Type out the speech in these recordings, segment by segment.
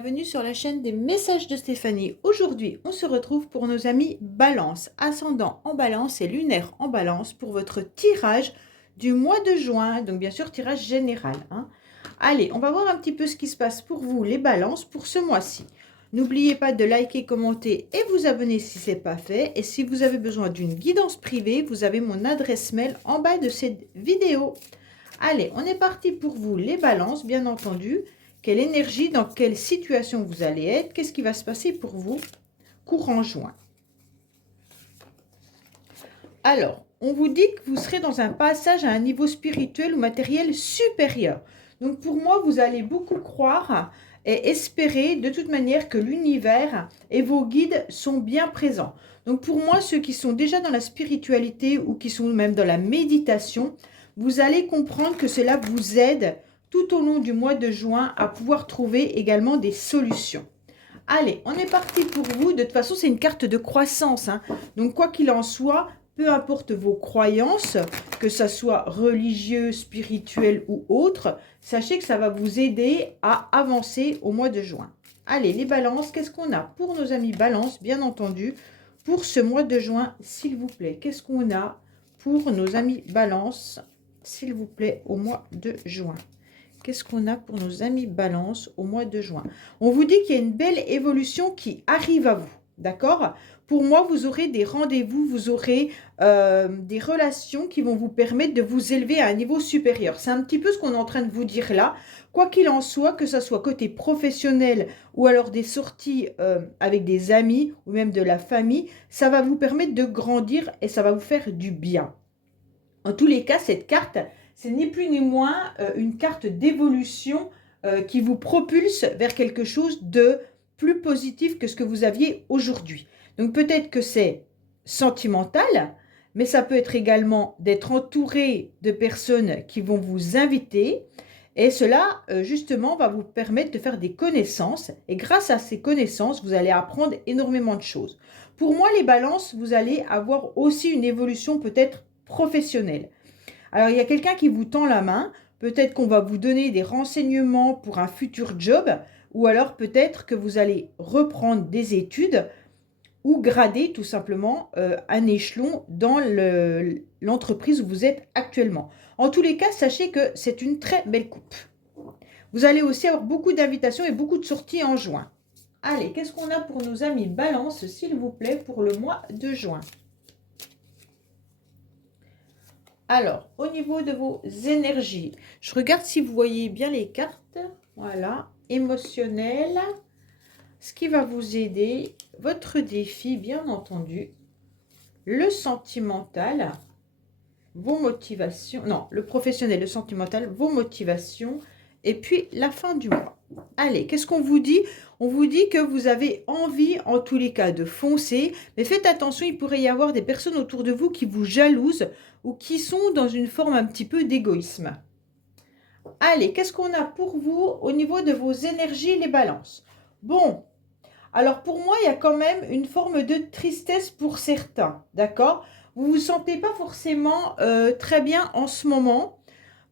bienvenue sur la chaîne des messages de Stéphanie. Aujourd'hui, on se retrouve pour nos amis Balance, ascendant en Balance et lunaire en Balance pour votre tirage du mois de juin, donc bien sûr tirage général. Allez, on va voir un petit peu ce qui se passe pour vous les Balances pour ce mois-ci. N'oubliez pas de liker, commenter et vous abonner si ce n'est pas fait. Et si vous avez besoin d'une guidance privée, vous avez mon adresse mail en bas de cette vidéo. Allez, on est parti pour vous les Balances, bien entendu. Quelle énergie, dans quelle situation vous allez être, qu'est-ce qui va se passer pour vous courant juin. Alors, on vous dit que vous serez dans un passage à un niveau spirituel ou matériel supérieur. Donc pour moi, vous allez beaucoup croire et espérer de toute manière que l'univers et vos guides sont bien présents. Donc pour moi, ceux qui sont déjà dans la spiritualité ou qui sont même dans la méditation, vous allez comprendre que cela vous aide tout au long du mois de juin à pouvoir trouver également des solutions. Allez, on est parti pour vous. De toute façon, c'est une carte de croissance. Donc, quoi qu'il en soit, peu importe vos croyances, que ce soit religieux, spirituel ou autre, sachez que ça va vous aider à avancer au mois de juin. Allez, les balances, qu'est-ce qu'on a pour nos amis balances, bien entendu, pour ce mois de juin, s'il vous plaît? Qu'est-ce qu'on a pour nos amis balances, s'il vous plaît, au mois de juin? Qu'est-ce qu'on a pour nos amis Balance au mois de juin? On vous dit qu'il y a une belle évolution qui arrive à vous, d'accord? Pour moi, vous aurez des rendez-vous, vous aurez des relations qui vont vous permettre de vous élever à un niveau supérieur. C'est un petit peu ce qu'on est en train de vous dire là. Quoi qu'il en soit, que ce soit côté professionnel ou alors des sorties avec des amis ou même de la famille, ça va vous permettre de grandir et ça va vous faire du bien. En tous les cas, cette carte, c'est ni plus ni moins une carte d'évolution qui vous propulse vers quelque chose de plus positif que ce que vous aviez aujourd'hui. Donc peut-être que c'est sentimental, mais ça peut être également d'être entouré de personnes qui vont vous inviter. Et cela, justement, va vous permettre de faire des connaissances. Et grâce à ces connaissances, vous allez apprendre énormément de choses. Pour moi, les balances, vous allez avoir aussi une évolution peut-être professionnelle. Alors, il y a quelqu'un qui vous tend la main. Peut-être qu'on va vous donner des renseignements pour un futur job. Ou alors, peut-être que vous allez reprendre des études ou grader tout simplement un échelon dans l'entreprise où vous êtes actuellement. En tous les cas, sachez que c'est une très belle coupe. Vous allez aussi avoir beaucoup d'invitations et beaucoup de sorties en juin. Allez, qu'est-ce qu'on a pour nos amis Balance, s'il vous plaît, pour le mois de juin? Alors, au niveau de vos énergies, je regarde si vous voyez bien les cartes. Voilà, émotionnel. Ce qui va vous aider, votre défi, bien entendu. Le sentimental, vos motivations. Non, le professionnel, le sentimental, vos motivations. Et puis, la fin du mois. Allez, qu'est-ce qu'on vous dit? On vous dit que vous avez envie, en tous les cas, de foncer. Mais faites attention, il pourrait y avoir des personnes autour de vous qui vous jalousent ou qui sont dans une forme un petit peu d'égoïsme. Allez, qu'est-ce qu'on a pour vous au niveau de vos énergies, les balances? Bon, alors pour moi, il y a quand même une forme de tristesse pour certains, d'accord? Vous ne vous sentez pas forcément très bien en ce moment.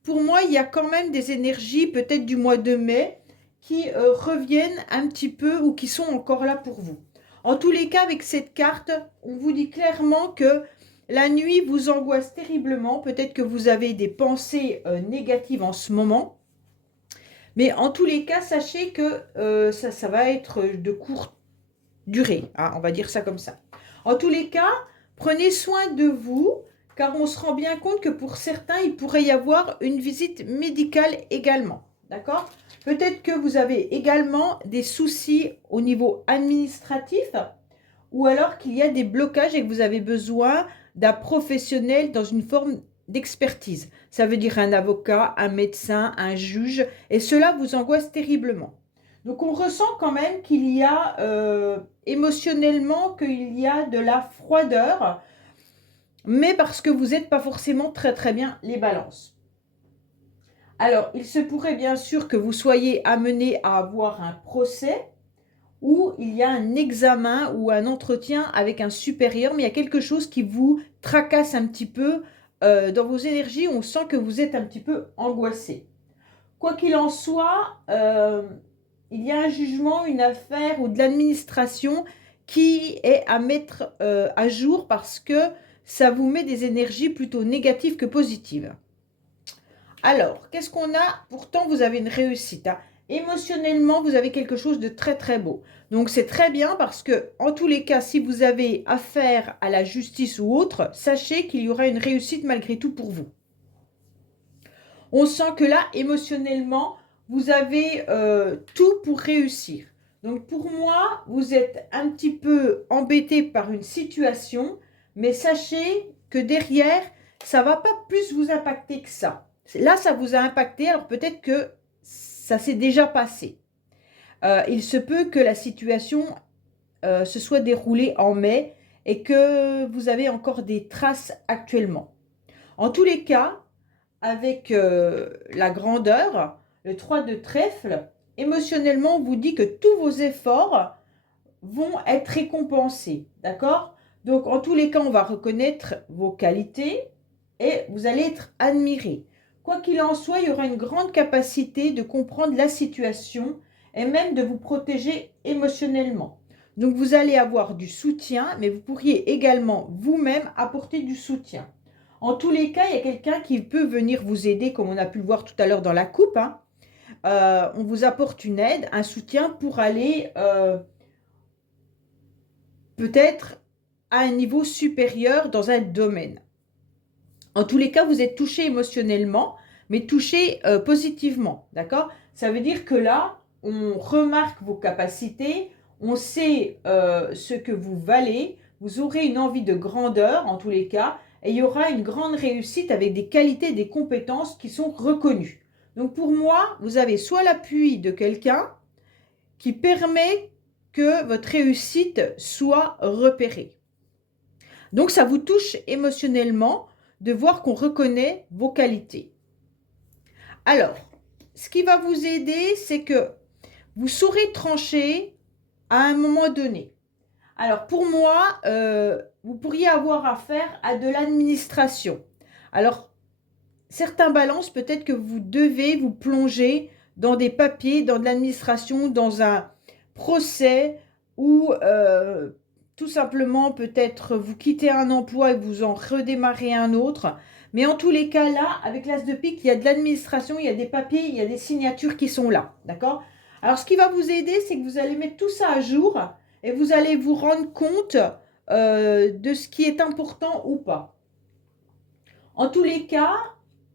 Pour moi, il y a quand même des énergies, peut-être du mois de mai, qui reviennent un petit peu ou qui sont encore là pour vous. En tous les cas, avec cette carte, on vous dit clairement que la nuit vous angoisse terriblement. Peut-être que vous avez des pensées négatives en ce moment. Mais en tous les cas, sachez que ça va être de courte durée. On va dire ça comme ça. En tous les cas, prenez soin de vous, car on se rend bien compte que pour certains, il pourrait y avoir une visite médicale également. D'accord? Peut-être que vous avez également des soucis au niveau administratif, ou alors qu'il y a des blocages et que vous avez besoin d'un professionnel dans une forme d'expertise. Ça veut dire un avocat, un médecin, un juge, et cela vous angoisse terriblement. Donc on ressent quand même qu'il y a émotionnellement qu'il y a de la froideur, mais parce que vous n'êtes pas forcément très bien les balances. Alors, il se pourrait bien sûr que vous soyez amené à avoir un procès où il y a un examen ou un entretien avec un supérieur, mais il y a quelque chose qui vous tracasse un petit peu dans vos énergies. On sent que vous êtes un petit peu angoissé. Quoi qu'il en soit, il y a un jugement, une affaire ou de l'administration qui est à mettre à jour parce que ça vous met des énergies plutôt négatives que positives. Alors, qu'est-ce qu'on a? Pourtant, vous avez une réussite, hein. Émotionnellement, vous avez quelque chose de très très beau. Donc, c'est très bien parce que, en tous les cas, si vous avez affaire à la justice ou autre, sachez qu'il y aura une réussite malgré tout pour vous. On sent que là, émotionnellement, vous avez tout pour réussir. Donc, pour moi, vous êtes un petit peu embêté par une situation, mais sachez que derrière, ça ne va pas plus vous impacter que ça. Là, ça vous a impacté, alors peut-être que ça s'est déjà passé. Il se peut que la situation se soit déroulée en mai et que vous avez encore des traces actuellement. En tous les cas, avec la grandeur, le 3 de trèfle, émotionnellement, on vous dit que tous vos efforts vont être récompensés, d'accord? Donc, en tous les cas, on va reconnaître vos qualités et vous allez être admiré. Quoi qu'il en soit, il y aura une grande capacité de comprendre la situation et même de vous protéger émotionnellement. Donc, vous allez avoir du soutien, mais vous pourriez également vous-même apporter du soutien. En tous les cas, il y a quelqu'un qui peut venir vous aider, comme on a pu le voir tout à l'heure dans la coupe, hein. On vous apporte une aide, un soutien pour aller peut-être à un niveau supérieur dans un domaine. En tous les cas, vous êtes touché émotionnellement, mais touché positivement, d'accord? Ça veut dire que là, on remarque vos capacités, on sait ce que vous valez, vous aurez une envie de grandeur en tous les cas, et il y aura une grande réussite avec des qualités, des compétences qui sont reconnues. Donc pour moi, vous avez soit l'appui de quelqu'un qui permet que votre réussite soit repérée. Donc ça vous touche émotionnellement de voir qu'on reconnaît vos qualités. Alors, ce qui va vous aider, c'est que vous saurez trancher à un moment donné. Alors pour moi, vous pourriez avoir affaire à de l'administration. Alors, certains balances, peut-être que vous devez vous plonger dans des papiers, dans de l'administration, dans un procès ou tout simplement peut-être vous quittez un emploi et vous en redémarrez un autre. Mais en tous les cas, là, avec l'as de pique, il y a de l'administration, il y a des papiers, il y a des signatures qui sont là. D'accord? Alors, ce qui va vous aider, c'est que vous allez mettre tout ça à jour et vous allez vous rendre compte de ce qui est important ou pas. En tous les cas,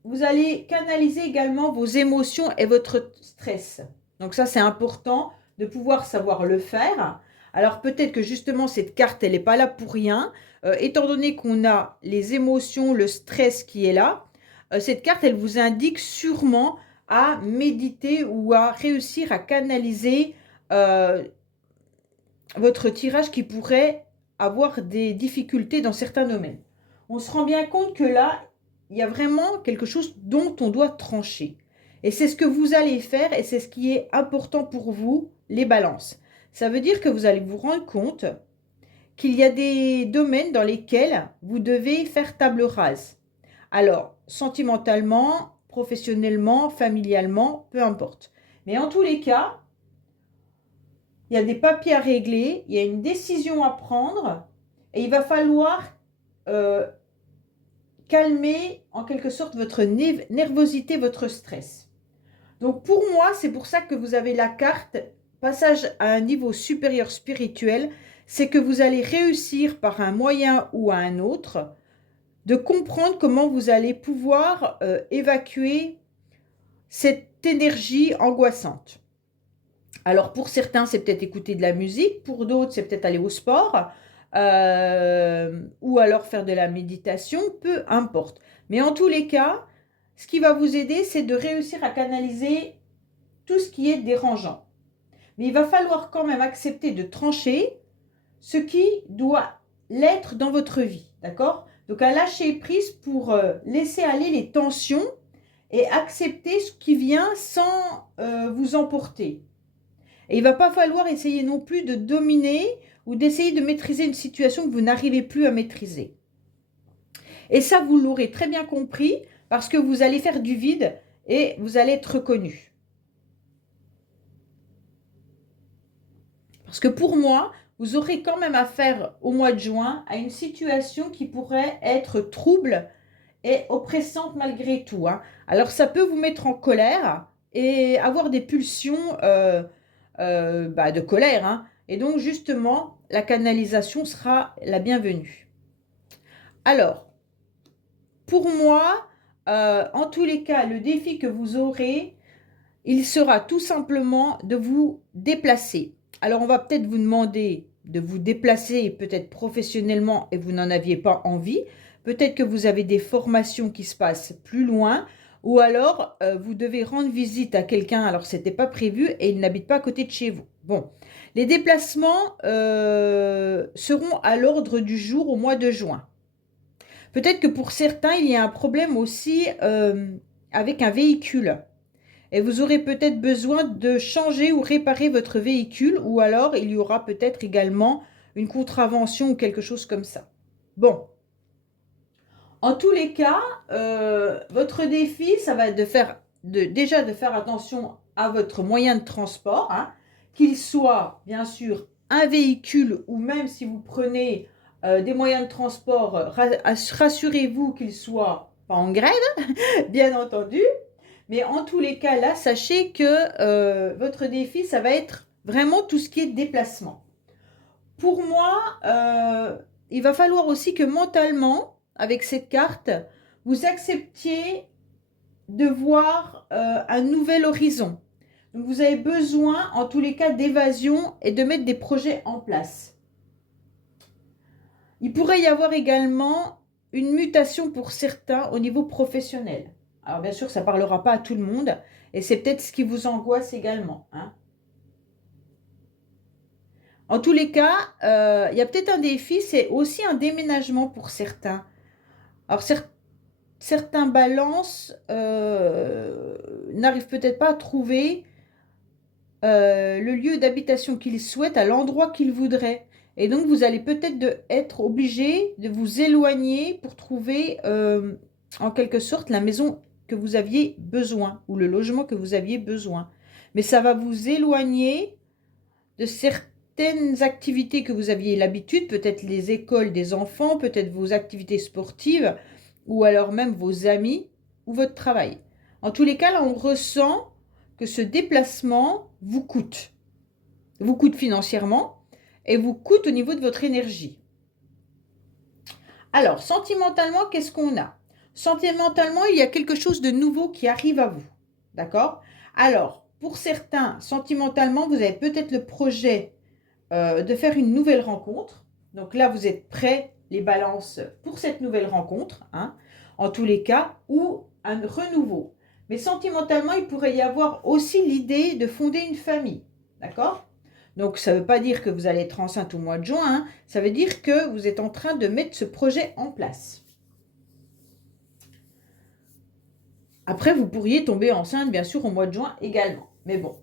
vous allez canaliser également vos émotions et votre stress. Donc ça, c'est important de pouvoir savoir le faire. Alors peut-être que justement, cette carte, elle n'est pas là pour rien. Étant donné qu'on a les émotions, le stress qui est là, cette carte, elle vous indique sûrement à méditer ou à réussir à canaliser votre tirage qui pourrait avoir des difficultés dans certains domaines. On se rend bien compte que là, il y a vraiment quelque chose dont on doit trancher. Et c'est ce que vous allez faire et c'est ce qui est important pour vous, les balances. Ça veut dire que vous allez vous rendre compte qu'il y a des domaines dans lesquels vous devez faire table rase. Alors, sentimentalement, professionnellement, familialement, peu importe. Mais en tous les cas, il y a des papiers à régler, il y a une décision à prendre et il va falloir calmer en quelque sorte votre nervosité, votre stress. Donc pour moi, c'est pour ça que vous avez la carte passage à un niveau supérieur spirituel, c'est que vous allez réussir par un moyen ou à un autre de comprendre comment vous allez pouvoir évacuer cette énergie angoissante. Alors pour certains, c'est peut-être écouter de la musique, pour d'autres, c'est peut-être aller au sport, ou alors faire de la méditation, peu importe. Mais en tous les cas, ce qui va vous aider, c'est de réussir à canaliser tout ce qui est dérangeant. Mais il va falloir quand même accepter de trancher ce qui doit l'être dans votre vie, d'accord? Donc à lâcher prise pour laisser aller les tensions et accepter ce qui vient sans vous emporter. Et il ne va pas falloir essayer non plus de dominer ou d'essayer de maîtriser une situation que vous n'arrivez plus à maîtriser. Et ça, vous l'aurez très bien compris parce que vous allez faire du vide et vous allez être reconnu. Parce que pour moi, vous aurez quand même affaire au mois de juin à une situation qui pourrait être trouble et oppressante malgré tout, hein. Alors ça peut vous mettre en colère et avoir des pulsions de colère, hein. Et donc justement, la canalisation sera la bienvenue. Alors, pour moi, en tous les cas, le défi que vous aurez, il sera tout simplement de vous déplacer. Alors, on va peut-être vous demander de vous déplacer, peut-être professionnellement, et vous n'en aviez pas envie. Peut-être que vous avez des formations qui se passent plus loin, ou alors vous devez rendre visite à quelqu'un, alors ce n'était pas prévu, et il n'habite pas à côté de chez vous. Bon, les déplacements seront à l'ordre du jour au mois de juin. Peut-être que pour certains, il y a un problème aussi avec un véhicule. Et vous aurez peut-être besoin de changer ou réparer votre véhicule, ou alors il y aura peut-être également une contravention ou quelque chose comme ça. Bon, en tous les cas, votre défi, ça va être déjà de faire attention à votre moyen de transport, hein, qu'il soit bien sûr un véhicule ou même si vous prenez des moyens de transport, rassurez-vous qu'ils soient pas en grève, bien entendu. Mais en tous les cas, là, sachez que votre défi, ça va être vraiment tout ce qui est déplacement. Pour moi, il va falloir aussi que mentalement, avec cette carte, vous acceptiez de voir un nouvel horizon. Donc, vous avez besoin, en tous les cas, d'évasion et de mettre des projets en place. Il pourrait y avoir également une mutation pour certains au niveau professionnel. Alors bien sûr, ça ne parlera pas à tout le monde et c'est peut-être ce qui vous angoisse également, hein. En tous les cas, il y a peut-être un défi, c'est aussi un déménagement pour certains. Alors certains balances n'arrivent peut-être pas à trouver le lieu d'habitation qu'ils souhaitent à l'endroit qu'ils voudraient. Et donc, vous allez peut-être être obligé de vous éloigner pour trouver, en quelque sorte, la maison que vous aviez besoin ou le logement que vous aviez besoin. Mais ça va vous éloigner de certaines activités que vous aviez l'habitude, peut-être les écoles des enfants, peut-être vos activités sportives ou alors même vos amis ou votre travail. En tous les cas, là, on ressent que ce déplacement vous coûte financièrement et vous coûte au niveau de votre énergie. Alors, sentimentalement, qu'est-ce qu'on a? Sentimentalement, il y a quelque chose de nouveau qui arrive à vous. D'accord? Alors, pour certains, sentimentalement, vous avez peut-être le projet de faire une nouvelle rencontre. Donc là, vous êtes prêts, les balances, pour cette nouvelle rencontre, hein, en tous les cas, ou un renouveau. Mais sentimentalement, il pourrait y avoir aussi l'idée de fonder une famille. D'accord? Donc, ça ne veut pas dire que vous allez être enceinte au mois de juin, hein, ça veut dire que vous êtes en train de mettre ce projet en place. Après, vous pourriez tomber enceinte, bien sûr, au mois de juin également. Mais bon,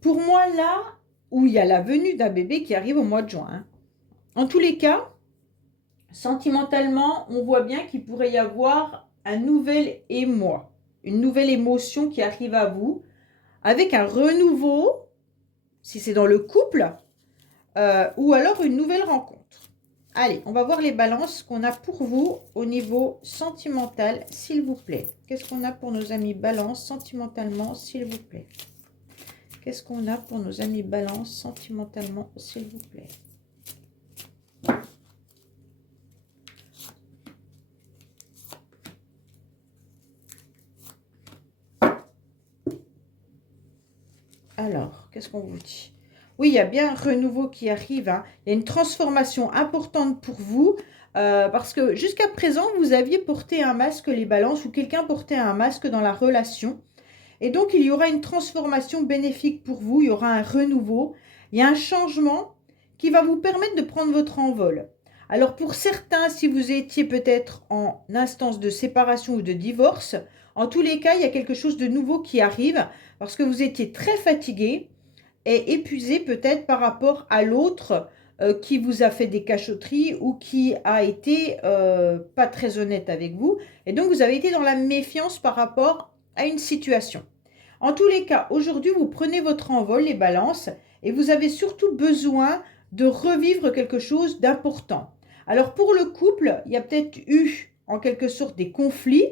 pour moi, là où il y a la venue d'un bébé qui arrive au mois de juin, hein, en tous les cas, sentimentalement, on voit bien qu'il pourrait y avoir un nouvel émoi, une nouvelle émotion qui arrive à vous, avec un renouveau, si c'est dans le couple, ou alors une nouvelle rencontre. Allez, on va voir les balances qu'on a pour vous au niveau sentimental, s'il vous plaît. Qu'est-ce qu'on a pour nos amis balance sentimentalement, s'il vous plaît? Qu'est-ce qu'on a pour nos amis balance sentimentalement, s'il vous plaît? Alors, qu'est-ce qu'on vous dit? Oui, il y a bien un renouveau qui arrive, hein. Il y a une transformation importante pour vous parce que jusqu'à présent, vous aviez porté un masque, les balances, ou quelqu'un portait un masque dans la relation. Et donc, il y aura une transformation bénéfique pour vous, il y aura un renouveau, il y a un changement qui va vous permettre de prendre votre envol. Alors, pour certains, si vous étiez peut-être en instance de séparation ou de divorce, en tous les cas, il y a quelque chose de nouveau qui arrive parce que vous étiez très fatigué et épuisé peut-être par rapport à l'autre qui vous a fait des cachotteries ou qui a été pas très honnête avec vous. Et donc, vous avez été dans la méfiance par rapport à une situation. En tous les cas, aujourd'hui, vous prenez votre envol, les balances, et vous avez surtout besoin de revivre quelque chose d'important. Alors pour le couple, il y a peut-être eu en quelque sorte des conflits,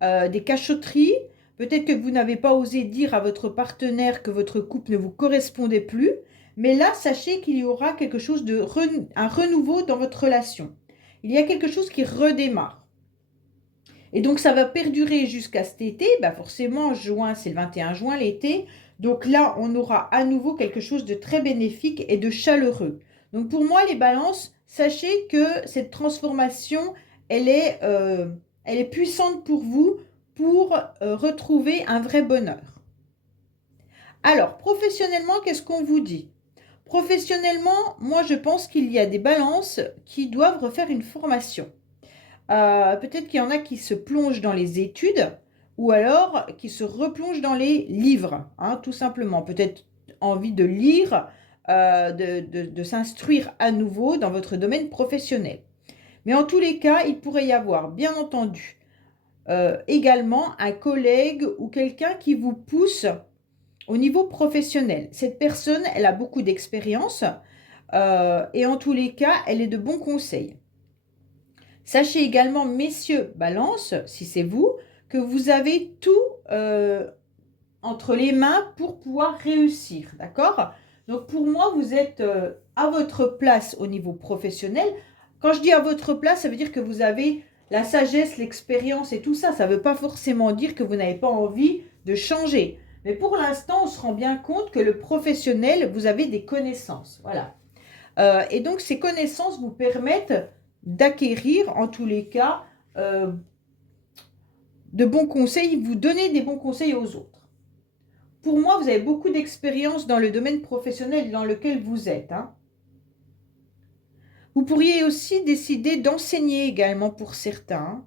des cachotteries. Peut-être que vous n'avez pas osé dire à votre partenaire que votre couple ne vous correspondait plus. Mais là, sachez qu'il y aura quelque chose un renouveau dans votre relation. Il y a quelque chose qui redémarre. Et donc, ça va perdurer jusqu'à cet été. Bah forcément, juin, c'est le 21 juin, l'été. Donc là, on aura à nouveau quelque chose de très bénéfique et de chaleureux. Donc pour moi, les balances, sachez que cette transformation, elle est puissante pour vous pour retrouver un vrai bonheur. Alors, professionnellement, qu'est-ce qu'on vous dit? Professionnellement, moi, je pense qu'il y a des balances qui doivent refaire une formation. Peut-être qu'il y en a qui se plongent dans les études ou alors qui se replongent dans les livres, hein, tout simplement. Peut-être envie de lire, de s'instruire à nouveau dans votre domaine professionnel. Mais en tous les cas, il pourrait y avoir, bien entendu, également un collègue ou quelqu'un qui vous pousse au niveau professionnel. Cette personne, elle a beaucoup d'expérience et en tous les cas, elle est de bons conseils. Sachez également, messieurs Balance, si c'est vous, que vous avez tout entre les mains pour pouvoir réussir, d'accord? Donc pour moi, vous êtes à votre place au niveau professionnel. Quand je dis à votre place, ça veut dire que vous avez la sagesse, l'expérience et tout ça. Ça ne veut pas forcément dire que vous n'avez pas envie de changer. Mais pour l'instant, on se rend bien compte que le professionnel, vous avez des connaissances. Voilà. Et donc, ces connaissances vous permettent d'acquérir, en tous les cas, de bons conseils, vous donner des bons conseils aux autres. Pour moi, vous avez beaucoup d'expérience dans le domaine professionnel dans lequel vous êtes. Hein. Vous pourriez aussi décider d'enseigner également pour certains.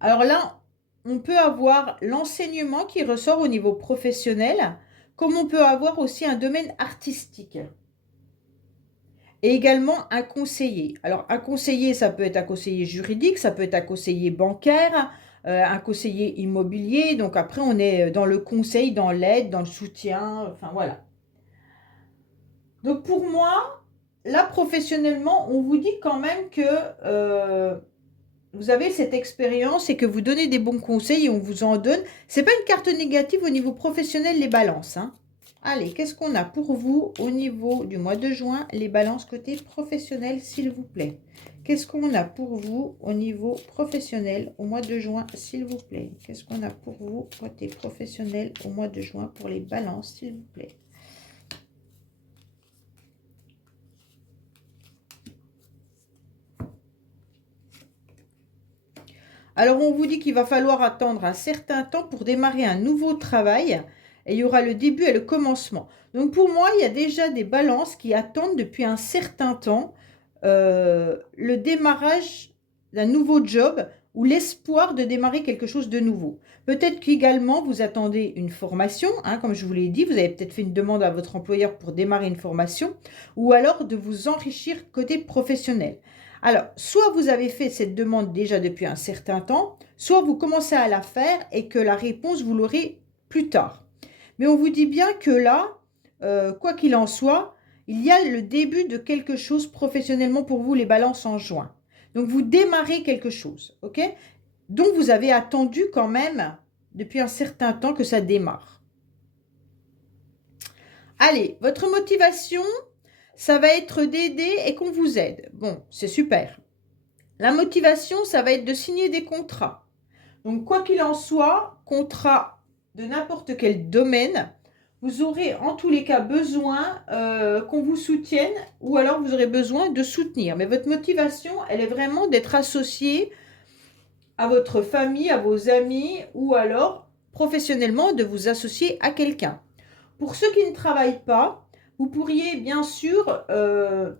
Alors là, on peut avoir l'enseignement qui ressort au niveau professionnel, comme on peut avoir aussi un domaine artistique. Et également un conseiller. Alors un conseiller, ça peut être un conseiller juridique, ça peut être un conseiller bancaire, un conseiller immobilier. Donc après, on est dans le conseil, dans l'aide, dans le soutien, enfin voilà. Donc pour moi, là professionnellement, on vous dit quand même que vous avez cette expérience et que vous donnez des bons conseils et on vous en donne. Ce n'est pas une carte négative au niveau professionnel, les balances. Hein. Allez, qu'est-ce qu'on a pour vous au niveau du mois de juin, les balances côté professionnel, s'il vous plaît? Qu'est-ce qu'on a pour vous au niveau professionnel au mois de juin, s'il vous plaît? Qu'est-ce qu'on a pour vous côté professionnel au mois de juin pour les balances, s'il vous plaît? Alors, on vous dit qu'il va falloir attendre un certain temps pour démarrer un nouveau travail. Et il y aura le début et le commencement. Donc, pour moi, il y a déjà des balances qui attendent depuis un certain temps le démarrage d'un nouveau job ou l'espoir de démarrer quelque chose de nouveau. Peut-être qu'également, vous attendez une formation. Hein, comme je vous l'ai dit, vous avez peut-être fait une demande à votre employeur pour démarrer une formation ou alors de vous enrichir côté professionnel. Alors, soit vous avez fait cette demande déjà depuis un certain temps, soit vous commencez à la faire et que la réponse, vous l'aurez plus tard. Mais on vous dit bien que là, quoi qu'il en soit, il y a le début de quelque chose professionnellement pour vous, les balances en juin. Donc, vous démarrez quelque chose, ok? Donc, vous avez attendu quand même depuis un certain temps que ça démarre. Allez, votre motivation, ça va être d'aider et qu'on vous aide. Bon, c'est super. La motivation, ça va être de signer des contrats. Donc, quoi qu'il en soit, contrat de n'importe quel domaine, vous aurez en tous les cas besoin qu'on vous soutienne ou alors vous aurez besoin de soutenir. Mais votre motivation, elle est vraiment d'être associé à votre famille, à vos amis ou alors professionnellement de vous associer à quelqu'un. Pour ceux qui ne travaillent pas, vous pourriez bien sûr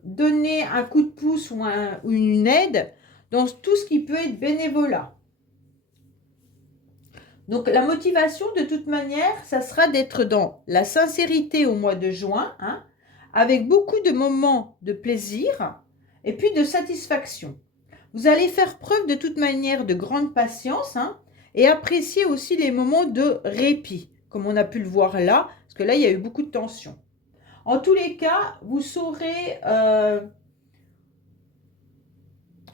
donner un coup de pouce ou une aide dans tout ce qui peut être bénévolat. Donc, la motivation, de toute manière, ça sera d'être dans la sincérité au mois de juin, hein, avec beaucoup de moments de plaisir et puis de satisfaction. Vous allez faire preuve de toute manière de grande patience hein, et apprécier aussi les moments de répit. comme on a pu le voir là, parce que là, il y a eu beaucoup de tension. En tous les cas, vous saurez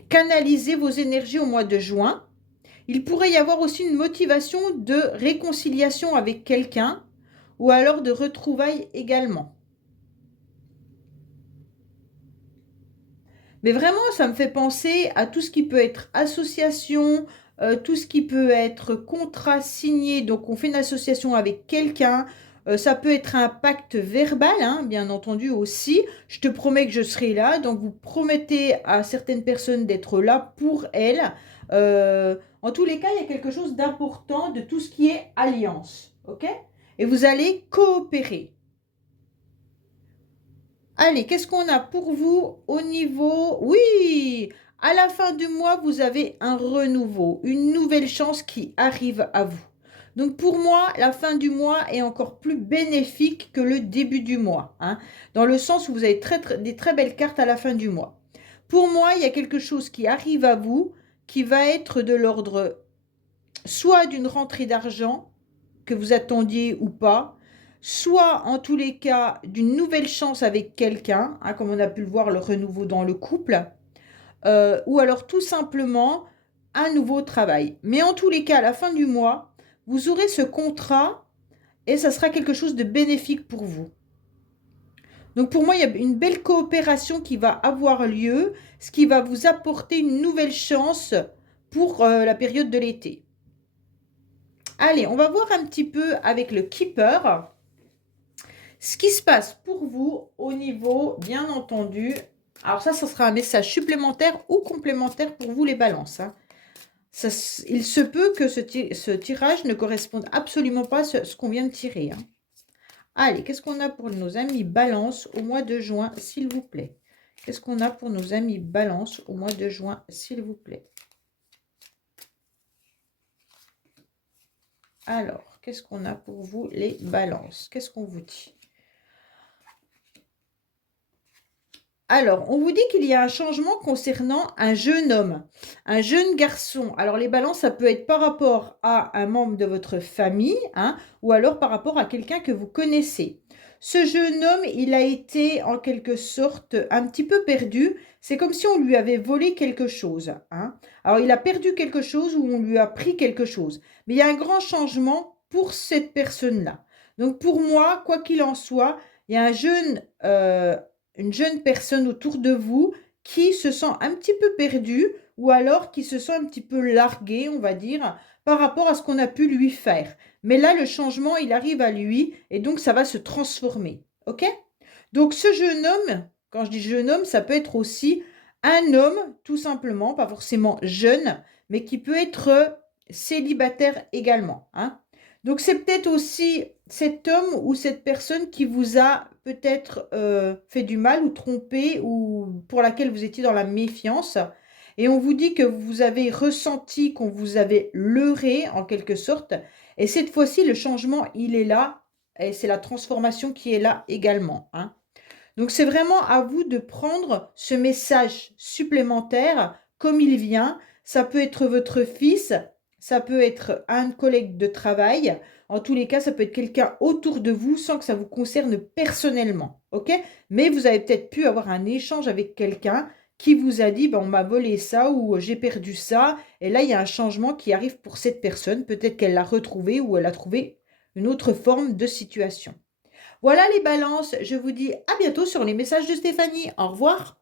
canaliser vos énergies au mois de juin. Il pourrait y avoir aussi une motivation de réconciliation avec quelqu'un ou alors de retrouvailles également. Mais vraiment, ça me fait penser à tout ce qui peut être association, tout ce qui peut être contrat signé. Donc, on fait une association avec quelqu'un. Ça peut être un pacte verbal, hein, bien entendu aussi. Je te promets que je serai là. Donc, vous promettez à certaines personnes d'être là pour elles. En tous les cas, il y a quelque chose d'important de tout ce qui est alliance. OK? Et vous allez coopérer. Allez, qu'est-ce qu'on a pour vous au niveau... Oui, à la fin du mois, vous avez un renouveau, une nouvelle chance qui arrive à vous. Donc pour moi, la fin du mois est encore plus bénéfique que le début du mois, hein, dans le sens où vous avez des très belles cartes à la fin du mois. Pour moi, il y a quelque chose qui arrive à vous qui va être de l'ordre soit d'une rentrée d'argent que vous attendiez ou pas, soit en tous les cas d'une nouvelle chance avec quelqu'un, hein, comme on a pu le voir, le renouveau dans le couple, ou alors tout simplement un nouveau travail. Mais en tous les cas, à la fin du mois, vous aurez ce contrat et ça sera quelque chose de bénéfique pour vous. Donc pour moi, il y a une belle coopération qui va avoir lieu, ce qui va vous apporter une nouvelle chance pour la période de l'été. Allez, on va voir un petit peu avec le Keeper ce qui se passe pour vous au niveau, bien entendu. Alors ça sera un message supplémentaire ou complémentaire pour vous les balances, hein. Il se peut que ce tirage ne corresponde absolument pas à ce qu'on vient de tirer, hein. Allez, qu'est-ce qu'on a pour nos amis Balance au mois de juin, s'il vous plaît? Qu'est-ce qu'on a pour nos amis Balance au mois de juin, s'il vous plaît? Alors, qu'est-ce qu'on a pour vous les Balances? Qu'est-ce qu'on vous dit? Alors, on vous dit qu'il y a un changement concernant un jeune homme, un jeune garçon. Alors, les balances, ça peut être par rapport à un membre de votre famille, hein, ou alors par rapport à quelqu'un que vous connaissez. Ce jeune homme, il a été en quelque sorte un petit peu perdu. C'est comme si on lui avait volé quelque chose, hein. Alors, il a perdu quelque chose ou on lui a pris quelque chose. Mais il y a un grand changement pour cette personne-là. Donc, pour moi, quoi qu'il en soit, il y a une jeune personne autour de vous qui se sent un petit peu perdue ou alors qui se sent un petit peu larguée, on va dire, par rapport à ce qu'on a pu lui faire. Mais là, le changement, il arrive à lui et donc ça va se transformer. OK? Donc ce jeune homme, quand je dis jeune homme, ça peut être aussi un homme, tout simplement, pas forcément jeune, mais qui peut être célibataire également, hein. Donc c'est peut-être aussi cet homme ou cette personne qui vous a peut-être fait du mal ou trompé ou pour laquelle vous étiez dans la méfiance. Et on vous dit que vous avez ressenti qu'on vous avait leurré en quelque sorte. Et cette fois-ci, le changement, il est là. Et c'est la transformation qui est là également, hein. Donc c'est vraiment à vous de prendre ce message supplémentaire comme il vient. Ça peut être votre fils, ça peut être un collègue de travail. En tous les cas, ça peut être quelqu'un autour de vous sans que ça vous concerne personnellement. OK? Mais vous avez peut-être pu avoir un échange avec quelqu'un qui vous a dit, ben, on m'a volé ça ou j'ai perdu ça. Et là, il y a un changement qui arrive pour cette personne. Peut-être qu'elle l'a retrouvé ou elle a trouvé une autre forme de situation. Voilà les balances, je vous dis à bientôt sur les messages de Stéphanie. Au revoir.